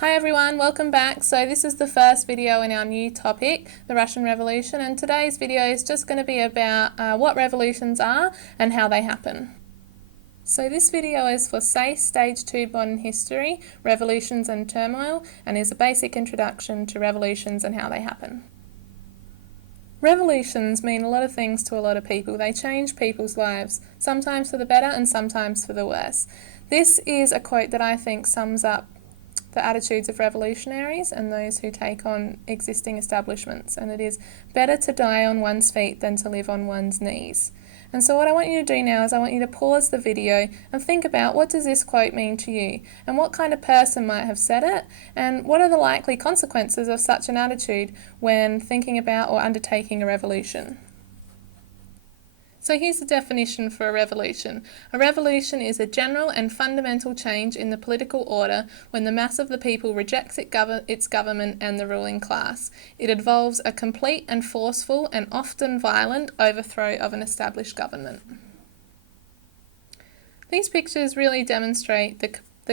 Hi everyone, welcome back. So this is the first video in our new topic, the Russian Revolution, and today's video is just going to be about what revolutions are and how they happen. So this video is for SACE Stage 2 Modern History, Revolutions and Turmoil, and is a basic introduction to revolutions and how they happen. Revolutions mean a lot of things to a lot of people. They change people's lives, sometimes for the better and sometimes for the worse. This is a quote that I think sums up the attitudes of revolutionaries and those who take on existing establishments, and it is better to die on one's feet than to live on one's knees. And so what I want you to do now is I want you to pause the video and think about, what does this quote mean to you, and what kind of person might have said it, and what are the likely consequences of such an attitude when thinking about or undertaking a revolution. So here's the definition for a revolution. A revolution is a general and fundamental change in the political order when the mass of the people rejects its government and the ruling class. It involves a complete and forceful and often violent overthrow of an established government. These pictures really demonstrate the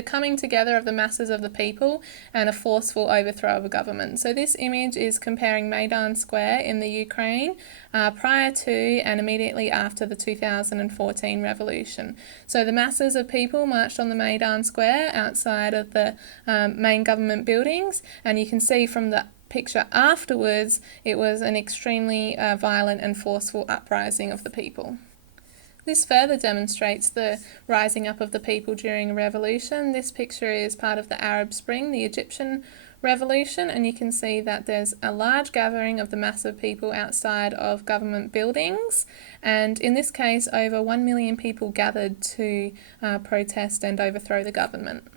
coming together of the masses of the people and a forceful overthrow of a government. So this image is comparing Maidan Square in the Ukraine prior to and immediately after the 2014 revolution. So the masses of people marched on the Maidan Square outside of the main government buildings, and you can see from the picture afterwards it was an extremely violent and forceful uprising of the people. This further demonstrates the rising up of the people during a revolution. This picture is part of the Arab Spring, the Egyptian revolution, and you can see that there's a large gathering of the mass of people outside of government buildings, and in this case over 1 million people gathered to protest and overthrow the government.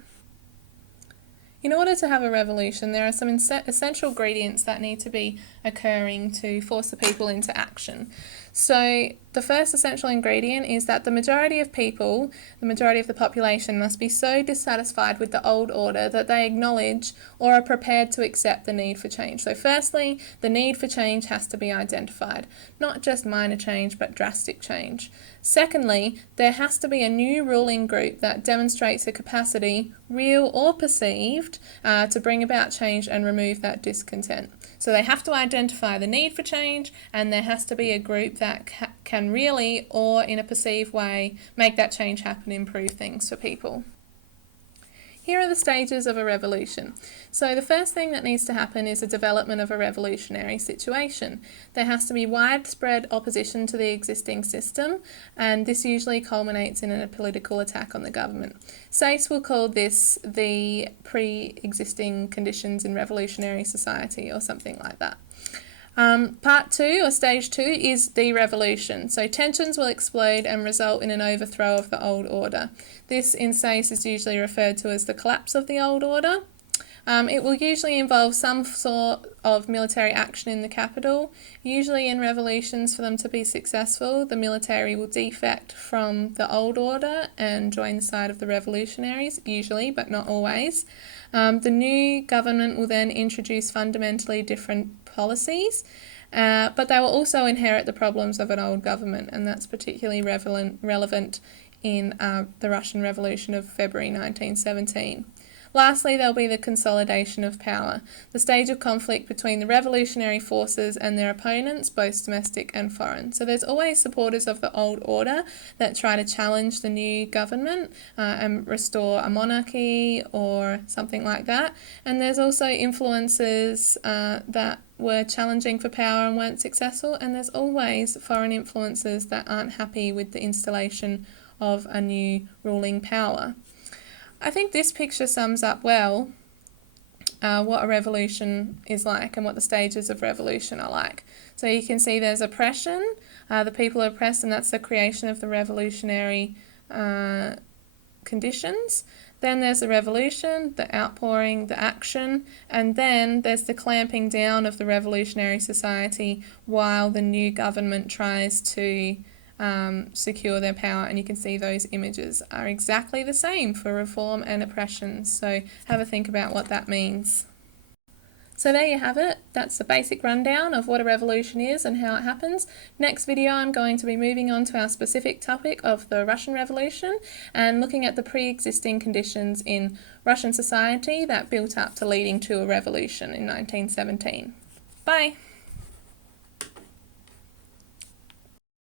In order to have a revolution, there are some essential ingredients that need to be occurring to force the people into action. So the first essential ingredient is that the majority of people, the majority of the population, must be so dissatisfied with the old order that they acknowledge or are prepared to accept the need for change. So firstly, the need for change has to be identified, not just minor change but drastic change. Secondly, there has to be a new ruling group that demonstrates a capacity, real or perceived, to bring about change and remove that discontent. So they have to identify the need for change, and there has to be a group that can really, or in a perceived way, make that change happen, improve things for people. Here are the stages of a revolution. So the first thing that needs to happen is a development of a revolutionary situation. There has to be widespread opposition to the existing system, and this usually culminates in a political attack on the government. SACE will call this the pre-existing conditions in revolutionary society or something like that. Part 2, or stage 2, is the revolution. So tensions will explode and result in an overthrow of the old order. This in SACE is usually referred to as the collapse of the old order. It will usually involve some sort of military action in the capital. Usually in revolutions, for them to be successful, the military will defect from the old order and join the side of the revolutionaries, usually, but not always. The new government will then introduce fundamentally different policies, but they will also inherit the problems of an old government, and that's particularly relevant in the Russian Revolution of February 1917. Lastly, there'll be the consolidation of power, the stage of conflict between the revolutionary forces and their opponents, both domestic and foreign. So there's always supporters of the old order that try to challenge the new government and restore a monarchy or something like that. And there's also influences that were challenging for power and weren't successful, and there's always foreign influences that aren't happy with the installation of a new ruling power. I think this picture sums up well what a revolution is like and what the stages of revolution are like. So you can see there's oppression, the people are oppressed, and that's the creation of the revolutionary conditions. Then there's the revolution, the outpouring, the action, and then there's the clamping down of the revolutionary society while the new government tries to secure their power, and you can see those images are exactly the same for reform and oppression. So have a think about what that means. So there you have it. That's the basic rundown of what a revolution is and how it happens. Next video I'm going to be moving on to our specific topic of the Russian Revolution and looking at the pre-existing conditions in Russian society that built up to leading to a revolution in 1917. Bye!